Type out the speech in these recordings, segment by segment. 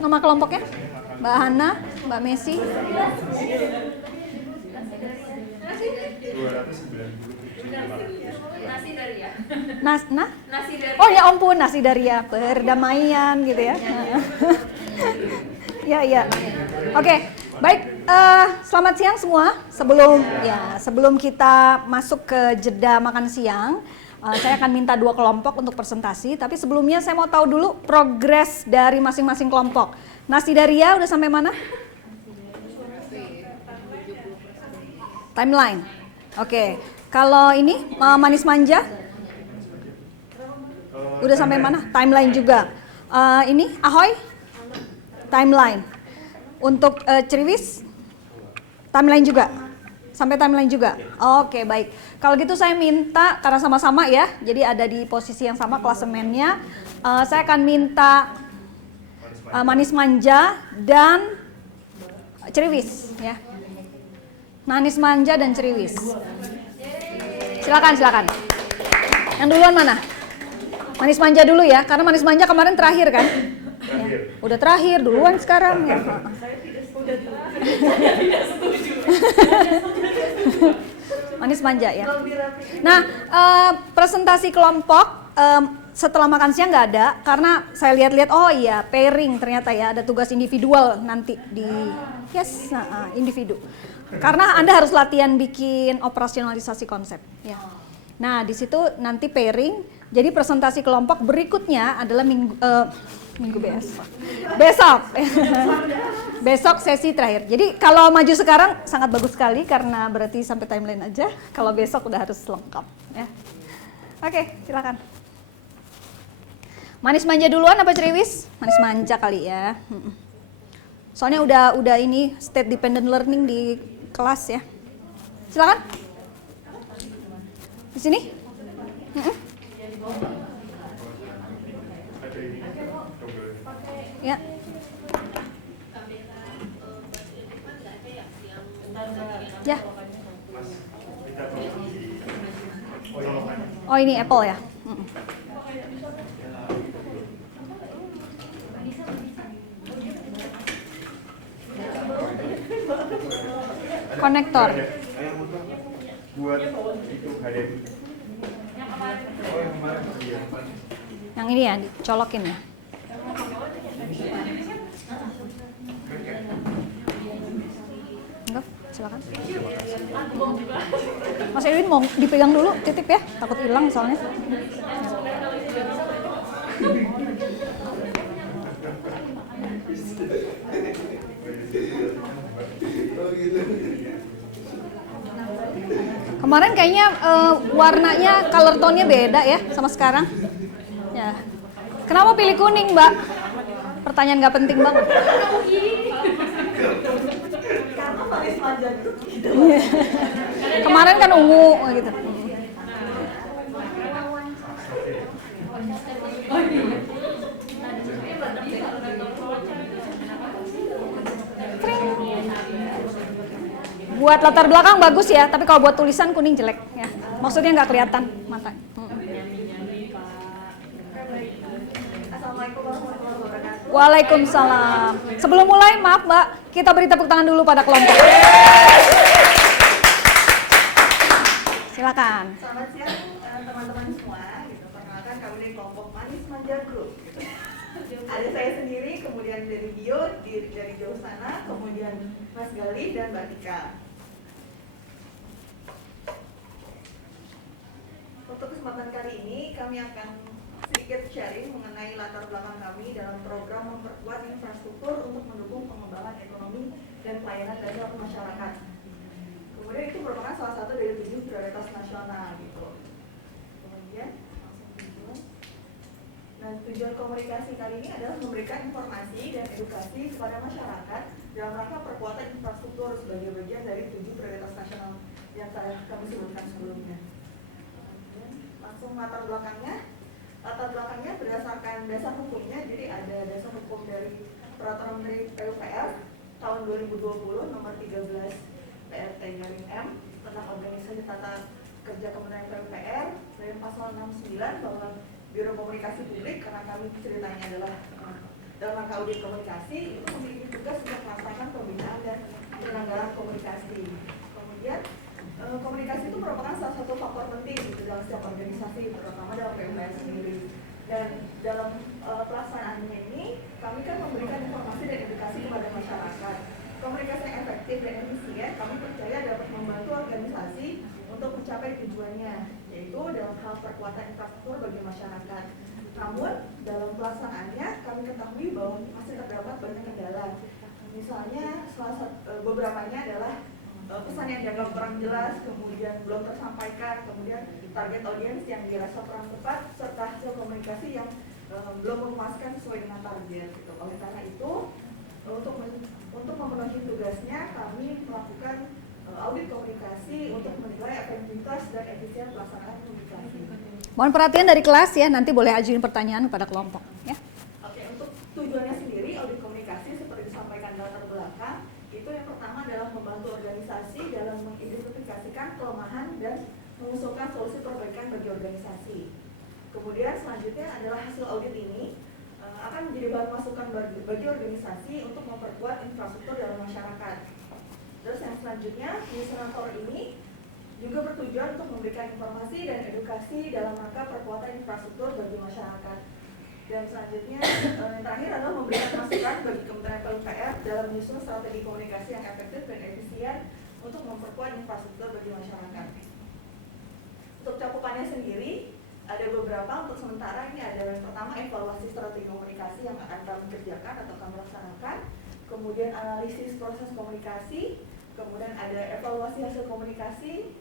Nama kelompoknya? Mbak Hana, Mbak Messi. 297. Nasi Daria. Oh ya ampun, Nasi Daria, perdamaian gitu ya. Ya. Oke, baik. Selamat siang semua. Sebelum kita masuk ke jeda makan siang, saya akan minta 2 kelompok untuk presentasi. Tapi sebelumnya saya mau tahu dulu progres dari masing-masing kelompok. Nasi Daria udah sampai mana? Timeline. Oke. Kalau ini Manis Manja? Udah sampai mana? Timeline juga. Ini Ahoy? Timeline. Untuk Ceriwis? Timeline juga? Sampai timeline juga? Oke, baik. Kalau gitu saya minta, karena sama-sama ya, jadi ada di posisi yang sama klasemennya, saya akan minta Manis Manja dan Ceriwis ya. Manis Manja dan Ceriwis. Silakan. Yang duluan mana? Manis Manja dulu ya, karena Manis Manja kemarin terakhir kan? Ya, udah terakhir, duluan sekarang ya. Manis Manja ya. Nah, presentasi kelompok setelah makan siang nggak ada, karena saya lihat-lihat, oh iya, pairing ternyata ya, ada tugas individual nanti di individu. Karena Anda harus latihan bikin operasionalisasi konsep ya. Nah, di situ nanti pairing. Jadi presentasi kelompok berikutnya adalah minggu besok. Besok sesi terakhir. Jadi kalau maju sekarang sangat bagus sekali karena berarti sampai timeline aja. Kalau besok udah harus lengkap ya. Oke, silakan. Manis Manja duluan apa Ceriwis? Manis Manja kali ya. Soalnya udah ini state dependent learning di kelas ya. Silakan. Di sini? Ya. Ya. Oh ini Apple ya. Konektor. Buat itu HDMI. Yang ini ya, dicolokin ya. Enggak, silakan. Mas Edwin mau dipegang dulu, titip ya, takut hilang soalnya. Kemarin kayaknya warnanya, color tone-nya beda ya sama sekarang. Ya. Kenapa pilih kuning, Mbak? Pertanyaan nggak penting banget. Kemarin kan ungu gitu. Buat latar belakang bagus ya, tapi kalau buat tulisan kuning jelek ya. Maksudnya nggak kelihatan mata. Waalaikumsalam. Sebelum mulai, maaf Mbak, kita beri tepuk tangan dulu pada kelompok. Silakan. Selamat siang teman-teman semua. Perkenalkan kami dari kelompok Manis Manja Group. Ada saya sendiri, kemudian dari Bio, dari jauh sana, kemudian Mas Gali dan Mbak Tika. Untuk kesempatan kali ini, kami akan sedikit sharing mengenai latar belakang kami dalam program memperkuat infrastruktur untuk mendukung pengembangan ekonomi dan pelayanan dasar masyarakat. Kemudian itu merupakan salah satu dari 7 prioritas nasional gitu. Kemudian tujuan komunikasi kali ini adalah memberikan informasi dan edukasi kepada masyarakat dalam rangka perkuatan infrastruktur sebagai bagian dari 7 prioritas nasional yang kami sebutkan sebelumnya. Langsung latar belakangnya berdasarkan dasar hukumnya, jadi ada dasar hukum dari Peraturan Menteri PUPR tahun 2020 nomor 13 PRT-M tentang organisasi tata kerja Kementerian PUPR dari pasal 69 bahwa Biro Komunikasi Publik, karena kami ceritanya adalah dalam rangka audit komunikasi itu memiliki tugas untuk melaksanakan pembinaan dan penyelenggaraan komunikasi. Kemudian komunikasi itu merupakan salah satu faktor penting gitu dalam setiap organisasi, terutama dalam PUPR sendiri. Dan dalam pelaksanaannya ini, kami kan memberikan informasi dan edukasi kepada masyarakat. Komunikasi yang efektif dan efisien, kami percaya dapat membantu organisasi untuk mencapai tujuannya, yaitu dalam hal perkuatan infrastruktur bagi masyarakat. Namun, dalam pelaksanaannya, kami ketahui bahwa masih terdapat banyak kendala. Misalnya, beberapanya adalah pesan yang dianggap kurang jelas, kemudian belum tersampaikan, kemudian target audiens yang dirasa kurang tepat, serta hasil komunikasi yang belum memuaskan sesuai dengan target. Gitu. Oleh karena itu, untuk memenuhi tugasnya, kami melakukan audit komunikasi untuk menilai efektivitas dan efisien pelaksanaan komunikasi. Mohon perhatian dari kelas ya, nanti boleh ajuin pertanyaan kepada kelompok ya. Oke, untuk tujuannya sendiri, audit komunikasi seperti disampaikan latar belakang, itu yang pertama adalah membantu organisasi dalam mengidentifikasikan kelemahan dan mengusulkan solusi perbaikan bagi organisasi. Kemudian selanjutnya adalah hasil audit ini akan menjadi bahan masukan bagi organisasi untuk memperkuat infrastruktur dalam masyarakat. Terus yang selanjutnya, Newsletter ini juga bertujuan untuk memberikan informasi dan edukasi dalam rangka perkuatan infrastruktur bagi masyarakat. Dan selanjutnya, yang terakhir adalah memberikan masukan bagi Kementerian PUPR dalam menyusun strategi komunikasi yang efektif dan efisien untuk memperkuat infrastruktur bagi masyarakat. Untuk cakupannya sendiri, ada beberapa. Untuk sementara ini ada yang pertama evaluasi strategi komunikasi yang akan kami kerjakan atau kami laksanakan, kemudian analisis proses komunikasi, kemudian ada evaluasi hasil komunikasi,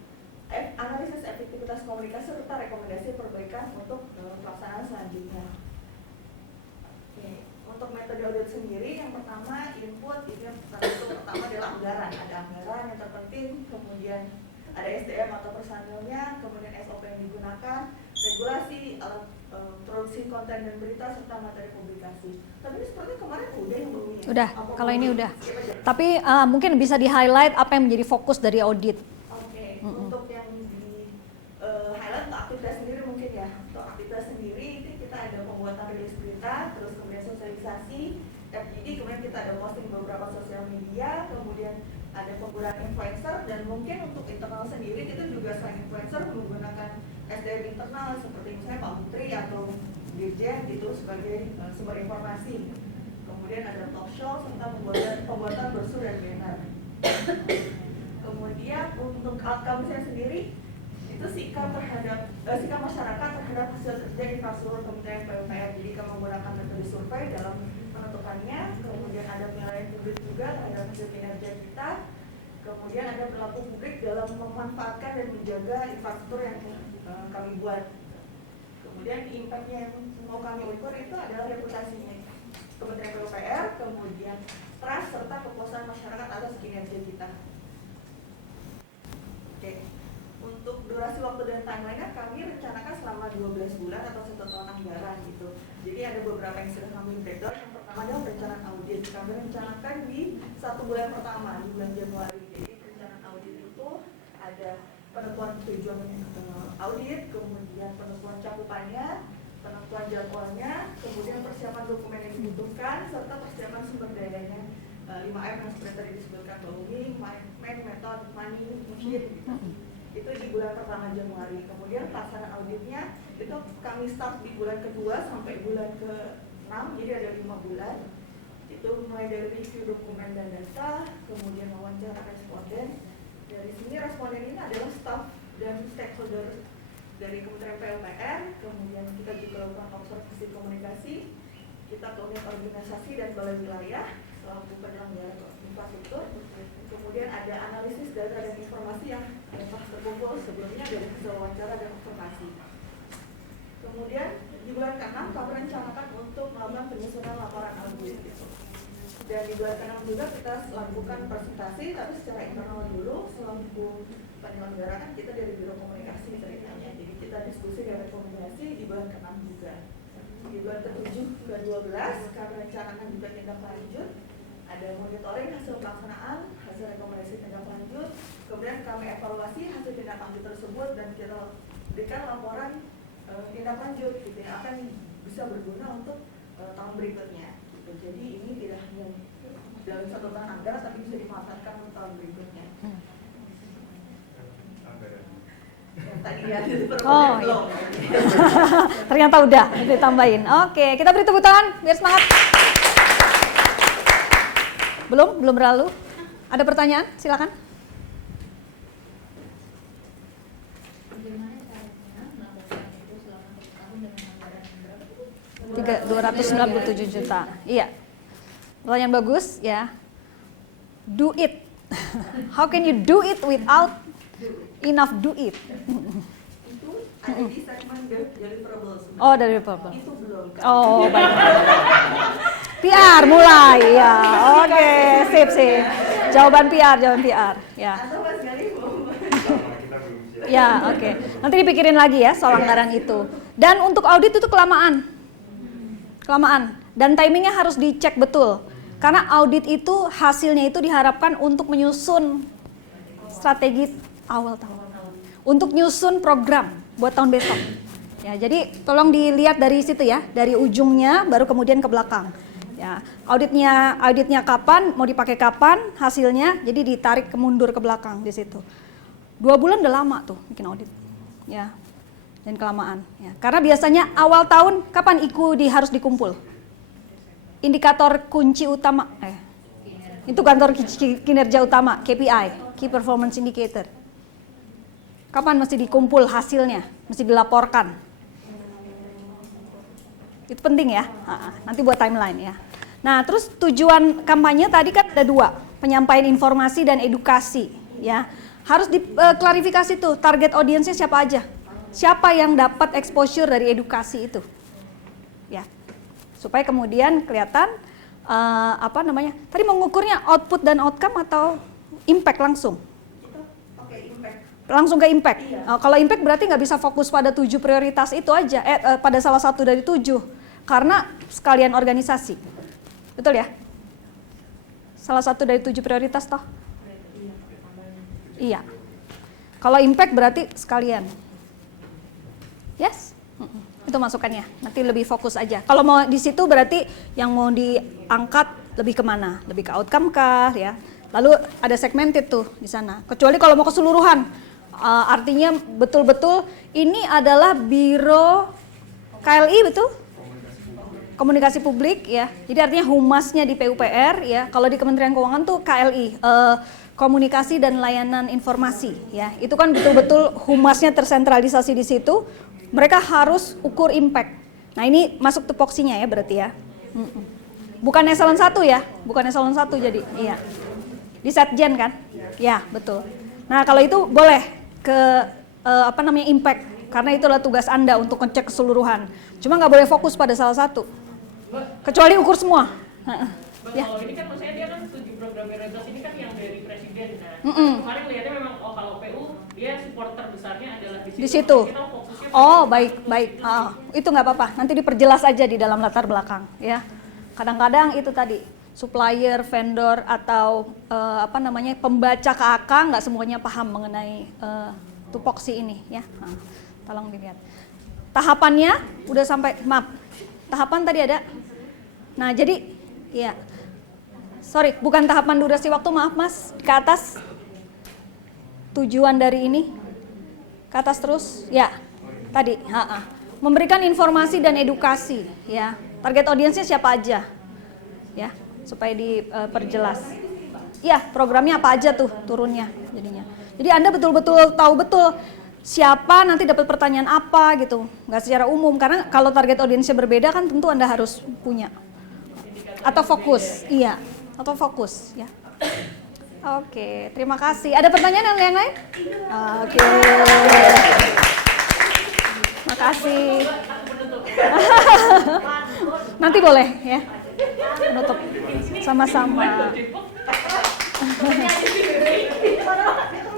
analisis efektivitas komunikasi, serta rekomendasi perbaikan untuk pelaksanaan selanjutnya. Oke. Untuk metode audit sendiri, yang pertama input, itu yang pertama adalah anggaran. Ada anggaran yang terpenting, kemudian ada SDM atau personilnya, kemudian SOP yang digunakan, regulasi, alat produksi konten dan berita, serta materi publikasi. Tapi ini sepertinya kemarin udah yang belum ya? Udah, kalau ini udah. Tapi mungkin bisa di-highlight apa yang menjadi fokus dari audit. Oke, untuk yang di highlight untuk aktivitas sendiri mungkin ya. Untuk aktivitas sendiri itu kita ada pembuatan rilis berita, terus kemudian sosialisasi, FGD, kemudian kita ada posting beberapa sosial media, kemudian ada penggunaan influencer, dan mungkin untuk internal sendiri kita juga selain influencer menggunakan SDM internal seperti misalnya Pak Menteri atau Dirjen gitu sebagai sumber informasi. Kemudian ada talk show serta pembuatan brosur dan banner. Kemudian untuk outcome-nya sendiri itu sikap masyarakat terhadap hasil kerja infrastruktur Kementerian PUPR. Jadi kami menggunakan metode survei dalam menentukannya. Kemudian ada penilaian publik juga terhadap hasil kinerja kita. Kemudian ada perilaku publik dalam memanfaatkan dan menjaga infrastruktur yang kami buat. Kemudian impact-nya yang mau kami ukur itu adalah reputasinya Kementerian PUPR, kemudian trust serta kepuasan masyarakat atas kinerja kita. Oke. Untuk durasi waktu dan timeline-nya kami rencanakan selama 12 bulan atau 1 tahun anggaran gitu. Jadi ada beberapa yang sudah kami breakdown. Yang pertama adalah perencanaan audit. Kami rencanakan di 1 bulan pertama, di bulan Januari. Jadi perencanaan audit itu ada penentuan tujuan audit, kemudian penentuan cakupannya, penentuan jadwalnya, kemudian persiapan dokumen yang dibutuhkan, serta persiapan sumber dayanya. 5M yang seperti tadi disebutkan Baumi, method, money, machine gitu. Itu di bulan pertama Januari. Kemudian pelaksanaan auditnya itu kami start di bulan kedua sampai bulan ke-6, jadi ada 5 bulan. Itu mulai dari review dokumen dan data, kemudian wawancara responden. Dari sini responden ini adalah staff dan stakeholder dari Kementerian PUPR. Kemudian kita juga lakukan observasi komunikasi, kita ke unit organisasi dan balai wilayah selaku penyelenggara infrastruktur. Kemudian ada analisis data dan informasi yang telah terkumpul sebelumnya dari hasil wawancara dan observasi. Kemudian di bulan ke-6 kami rencanakan untuk melakukan penyusunan laporan audit. Dan di bulan ke-6 juga kita lakukan presentasi, tapi secara internal dulu selaku penyelenggara kan kita dari Biro Komunikasi ceritanya. Jadi kita diskusi dan rekomendasi di bulan ke-6 juga. Di bulan ke-7 ke 12 kami rencanakan juga tindak lanjut. Ada monitoring hasil pelaksanaan, hasil rekomendasi tindak lanjut, kemudian kami evaluasi hasil tindak lanjut tersebut dan kita berikan laporan tindak lanjut gitu yang akan bisa berguna untuk tahun berikutnya. Gitu. Jadi ini tidak hanya dalam satu tahun anggaran, tapi bisa dimanfaatkan untuk tahun berikutnya. Yang tadi ya, Oh, iya. Ternyata udah ditambahin. Oke, kita beri tepuk tangan biar semangat. Belum berlalu. Ada pertanyaan? Silakan. Bagaimana caranya melakukan itu selama 1 tahun dengan anggaran berapa? 297 juta. Iya. Pertanyaan bagus ya. Do it. How can you do it without enough do it? itu ada di segmen deliverables. Oh, dari Purple. Itu belum. Oh, baik. PR mulai ya. Oke, sip. Jawaban PR ya. Atau Mas Gali mau? Kita belum siap. Ya, oke. Nanti dipikirin lagi ya soal anggaran itu. Dan untuk audit itu kelamaan. Dan timingnya harus dicek betul. Karena audit itu hasilnya itu diharapkan untuk menyusun strategi awal tahun. Untuk nyusun program buat tahun besok. Ya, jadi tolong dilihat dari situ ya, dari ujungnya baru kemudian ke belakang. Ya, auditnya kapan, mau dipakai kapan, hasilnya, jadi ditarik mundur ke belakang di situ. 2 bulan udah lama tuh bikin audit, ya, dan kelamaan. Ya. Karena biasanya awal tahun kapan harus dikumpul? Indikator kunci utama, itu kantor kinerja utama, KPI, Key Performance Indicator. Kapan mesti dikumpul hasilnya, mesti dilaporkan. Itu penting ya, nanti buat timeline ya. Nah, terus tujuan kampanye tadi kan ada 2, penyampaian informasi dan edukasi ya. Harus diklarifikasi tuh target audiensnya siapa aja. Siapa yang dapat exposure dari edukasi itu. Ya. Supaya kemudian kelihatan tadi mengukurnya output dan outcome atau impact langsung. Itu pakai impact. Langsung ke impact. Iya. Kalau impact berarti nggak bisa fokus pada 7 prioritas itu aja, pada salah satu dari 7. Karena sekalian organisasi. Betul ya? Salah satu dari 7 prioritas toh? Iya. Kalau impact berarti sekalian. Yes? Itu masukannya. Nanti lebih fokus aja. Kalau mau di situ berarti yang mau diangkat lebih kemana? Lebih ke outcome kah ya? Lalu ada segmented tuh di sana. Kecuali kalau mau keseluruhan, artinya betul-betul ini adalah biro KLI betul? Komunikasi publik ya. Jadi artinya humasnya di PUPR ya. Kalau di Kementerian Keuangan tuh KLI, komunikasi dan layanan informasi ya. Itu kan betul-betul humasnya tersentralisasi di situ. Mereka harus ukur impact. Nah, ini masuk tupoksinya ya berarti ya. Bukan eselon 1 ya, bukan eselon 1 jadi. Iya. Di Setjen kan? Ya, betul. Nah, kalau itu boleh ke impact karena itulah tugas Anda untuk ngecek keseluruhan. Cuma nggak boleh fokus pada salah satu. Kecuali ukur semua. Ya. Kalau ini kan maksudnya dia kan 7 program prioritas ini kan yang dari presiden. Nah, kemarin lihatnya memang kalau PU dia supporter besarnya adalah di situ. Di situ. Kita fokusnya Oh, baik. Itu nggak apa-apa. Nanti diperjelas aja di dalam latar belakang, ya. Kadang-kadang itu tadi supplier, vendor atau pembaca KAK nggak semuanya paham mengenai tupoksi ini, ya. Nah, tolong dilihat. Tahapannya udah sampai, maaf. Tahapan tadi ada. Nah, jadi ya. Sorry, bukan tahapan durasi waktu, maaf Mas. Ke atas. Tujuan dari ini. Ke atas terus. Ya. Tadi, memberikan informasi dan edukasi, ya. Target audiensnya siapa aja. Ya, supaya diperjelas. Ya, programnya apa aja tuh turunnya jadinya. Jadi Anda betul-betul tahu betul siapa nanti dapat pertanyaan apa gitu, nggak secara umum, karena kalau target audiensnya berbeda kan tentu Anda harus punya atau fokus, iya, atau fokus ya. Oke, terima kasih. Ada pertanyaan yang lain? Oke, makasih. Nanti boleh ya, menutup sama-sama.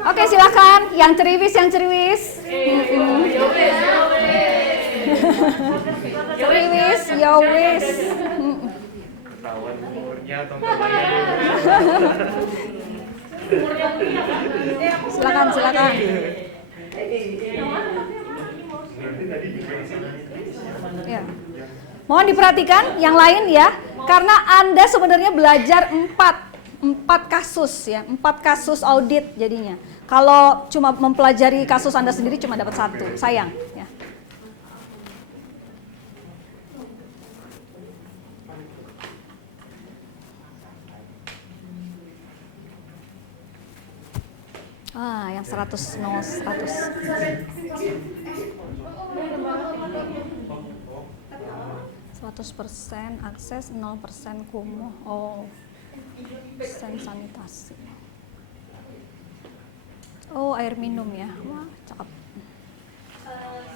Oke, silakan. Yang ceriwis. Ceriwis, yowis. Ketahuan umurnya atau namanya. Silakan. Berarti tadi juga sana. Ya. Mohon diperhatikan yang lain ya. karena Anda sebenarnya belajar 4 kasus ya, 4 kasus audit jadinya. Kalau cuma mempelajari kasus Anda sendiri cuma dapat 1, sayang ya. Yang 100, 100. 100% akses, 0% kumuh. Oh, persen sanitasi. Oh, air minum ya. Wah, cakep.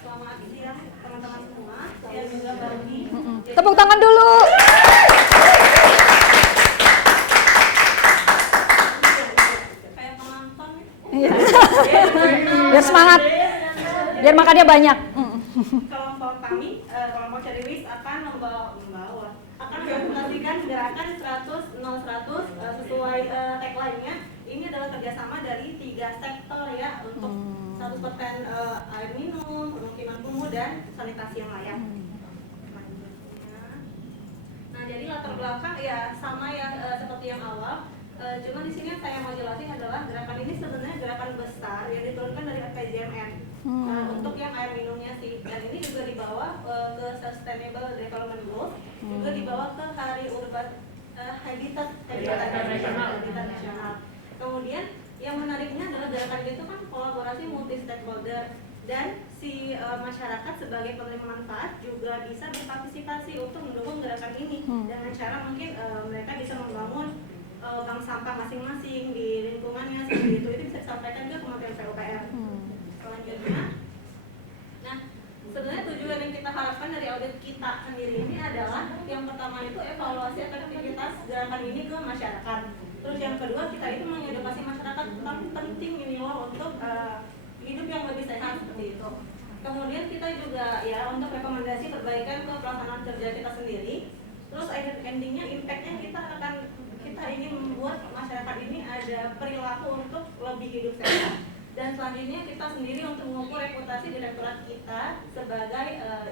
Selamat siang teman-teman semua. Saya juga bagi. Tepuk tangan dulu. Kayak penonton. Iya. Biar semangat. Biar makannya banyak. Kelompok kami, kelompok Ceriwis akan akan mempresentasikan gerakan 100 0 100 sesuai tagline-nya. Ini adalah kerjasama dari 3 sektor ya untuk 100% air minum, pemukiman kumuh dan sanitasi yang layak. Nah, jadi latar belakang ya sama ya seperti yang awal. Cuma di sini yang saya mau jelasin adalah gerakan ini sebenarnya gerakan besar yang diturunkan dari RPJMN untuk yang air minumnya sih. Dan ini juga dibawa ke Sustainable Development Goals, juga dibawa ke Hari Urban Habitat Nasional. Kemudian yang menariknya adalah gerakan itu kan kolaborasi multi stakeholder dan si masyarakat sebagai penerima manfaat juga bisa berpartisipasi untuk mendukung gerakan ini dengan cara mungkin mereka bisa membangun bank sampah masing-masing di lingkungannya seperti itu bisa disampaikan ke Kementerian PUPR. Selanjutnya, nah sebenarnya tujuan yang kita harapkan dari audit kita sendiri ini adalah yang pertama itu evaluasi efektivitas gerakan ini ke masyarakat. Terus yang kedua kita itu mengedukasi masyarakat tentang penting minimal untuk hidup yang lebih sehat seperti itu. Kemudian kita juga ya untuk rekomendasi perbaikan ke pelaksanaan kerja kita sendiri. Terus endingnya impactnya kita ingin membuat masyarakat ini ada perilaku untuk lebih hidup sehat. Dan selanjutnya kita sendiri untuk mengukur reputasi direktorat kita sebagai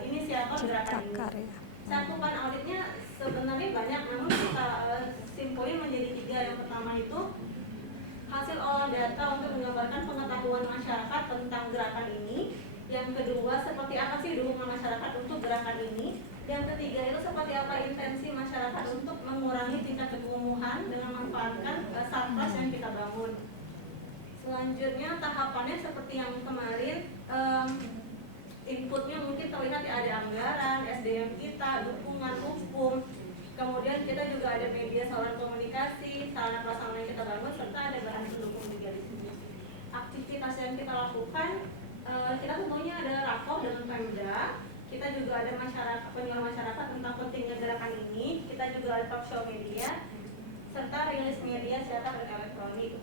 inisiator gerakan ini. Cakupan auditnya sebenarnya banyak, namun kita simpulin menjadi 3. Yang pertama itu hasil olah data untuk menggambarkan pengetahuan masyarakat tentang gerakan ini. Yang kedua, seperti apa sih dukungan masyarakat untuk gerakan ini. Yang ketiga itu seperti apa intensi masyarakat untuk mengurangi tingkat kekumuhan dengan memanfaatkan sarpras yang kita bangun. Selanjutnya tahapannya seperti yang kemarin, inputnya mungkin terlihat ya, ada anggaran, SDM kita, dukungan hukum. Kemudian kita juga ada media saluran komunikasi, sarana prasarana yang kita bangun, serta ada bahan pendukung juga di sini. Aktivitas yang kita lakukan, kita tentunya ada rakor dengan Pemda. Kita juga ada penyuluhan masyarakat tentang pentingnya gerakan ini. Kita juga ada talk show media, serta rilis media cetak dan elektronik.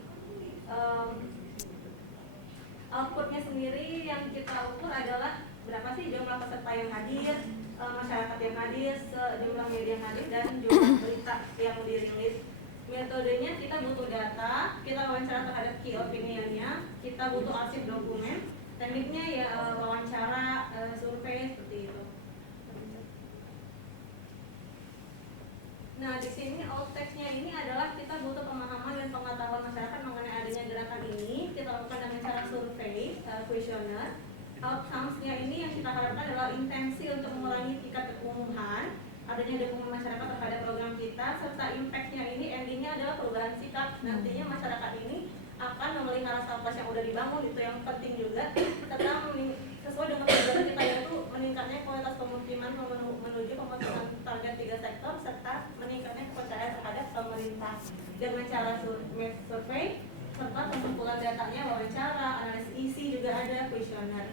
Outputnya sendiri yang kita ukur adalah berapa sih jumlah peserta yang hadir, masyarakat yang hadir, jumlah media yang hadir, dan jumlah berita yang dirilis. Metodenya kita butuh data, kita wawancara terhadap key opinion-nya, kita butuh arsip dokumen. Tekniknya ya wawancara, survei seperti itu. Nah, di sini outtext-nya ini adalah kita butuh pemahaman dan pengetahuan masyarakat mengenai adanya gerakan ini. Kita lakukan dengan cara survei, kuesioner. Outcomes-nya ini yang kita harapkan adalah intensi untuk mengurangi tingkat kekumuhan, adanya dukungan masyarakat terhadap program kita, serta impact-nya ini endingnya adalah perubahan sikap. Nantinya masyarakat ini akan memelihara sarpras yang udah dibangun, itu yang penting juga, serta sesuai dengan tujuan kita yaitu meningkatnya kualitas pemukiman menuju pemenuhan target 3 sektor, serta meningkatnya kepercayaan terhadap pemerintah dengan cara survei, serta pengumpulan datanya, wawancara, analisis isi juga ada, kuesioner.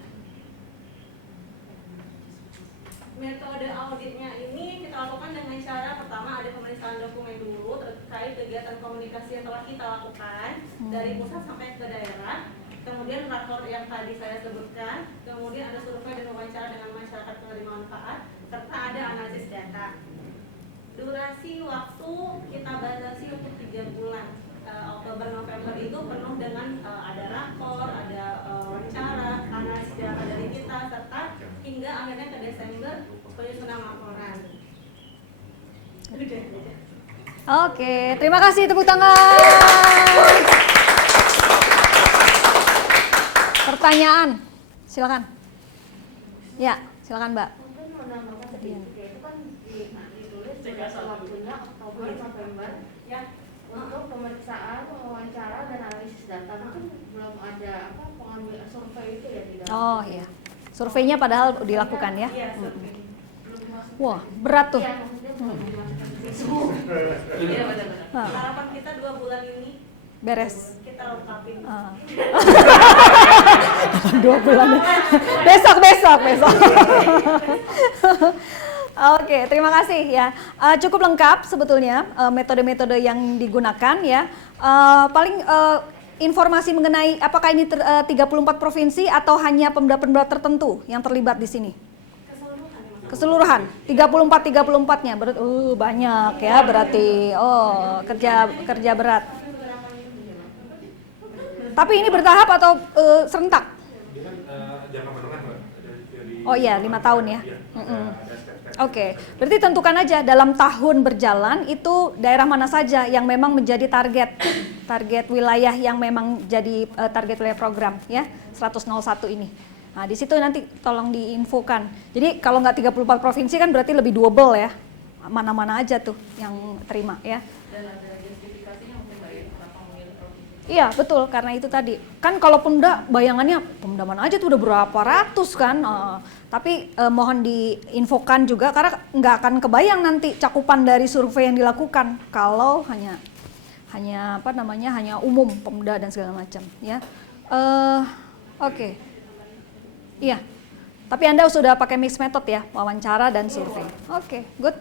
Metode auditnya ini kita lakukan dengan cara pertama ada pemeriksaan dokumen dulu terkait kegiatan komunikasi yang telah kita lakukan dari pusat sampai ke daerah. Kemudian rakor yang tadi saya sebutkan, kemudian ada survei dan wawancara dengan masyarakat penerima manfaat, serta ada analisis data. Durasi waktu kita batasi untuk 3 bulan. Oktober November itu penuh dengan ada rakor, ada wawancara, analisis data dari kita, serta hingga akhirnya ke Desember penyusunan laporan. Oke, terima kasih, tepuk tangan. Pertanyaan, silakan. Ya, silakan Mbak. Mungkin menambahkan sedikit ya, itu kan ditulis waktunya Oktober November ya untuk pemeriksaan, wawancara dan analisis data. Mungkin belum ada pengambil survei itu ya di dalam. Oh iya, surveinya padahal dilakukan ya. Iya, survei. Wah, berat tuh. Iya, maksudnya belum dimasukkan ke situ. Iya benar-benar. Ah, Harapan kita 2 bulan ini beres. kita lengkapin. Ah. 2 bulan. Besok. Oke, terima kasih ya. Cukup lengkap sebetulnya metode-metode yang digunakan ya. Paling informasi mengenai apakah ini 34 provinsi atau hanya pemda-pemda tertentu yang terlibat di sini? Keseluruhan 34-nya banyak ya berarti. Oh, kerja berat. Tapi ini bertahap atau serentak? Ini kan jangka menengah, Mbak. Oh iya, 5 tahun ya. Oke, berarti tentukan aja dalam tahun berjalan itu daerah mana saja yang memang menjadi target wilayah yang memang jadi target wilayah program ya 101 ini. Nah di situ nanti tolong diinfokan. Jadi kalau nggak 34 provinsi kan berarti lebih double ya. Mana-mana aja tuh yang terima ya. Dan ada justifikasinya mungkin Mbak ya, kenapa memilih provinsi? Iya betul, karena itu tadi kan kalau Pemda bayangannya Pemda mana aja tuh udah berapa ratus kan, tapi mohon diinfokan juga karena nggak akan kebayang nanti cakupan dari survei yang dilakukan kalau hanya umum Pemda dan segala macam ya. Oke. Iya, tapi Anda sudah pakai mix method ya, wawancara dan survei. Oke, good.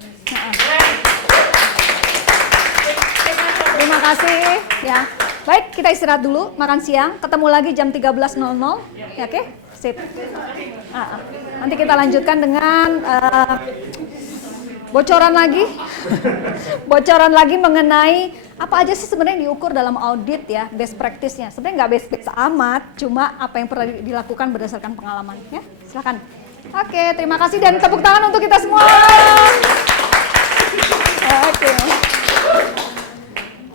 Terima kasih ya. Baik, kita istirahat dulu, makan siang. Ketemu lagi jam 13.00. Ya, oke? Sip. Nanti kita lanjutkan dengan bocoran lagi mengenai apa aja sih sebenarnya yang diukur dalam audit ya, best practice-nya. Sebenarnya nggak best amat, cuma apa yang pernah dilakukan berdasarkan pengalaman ya. Silakan. Oke, terima kasih dan tepuk tangan untuk kita semua. Oke.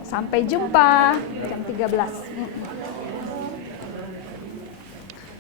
Sampai jumpa jam 13.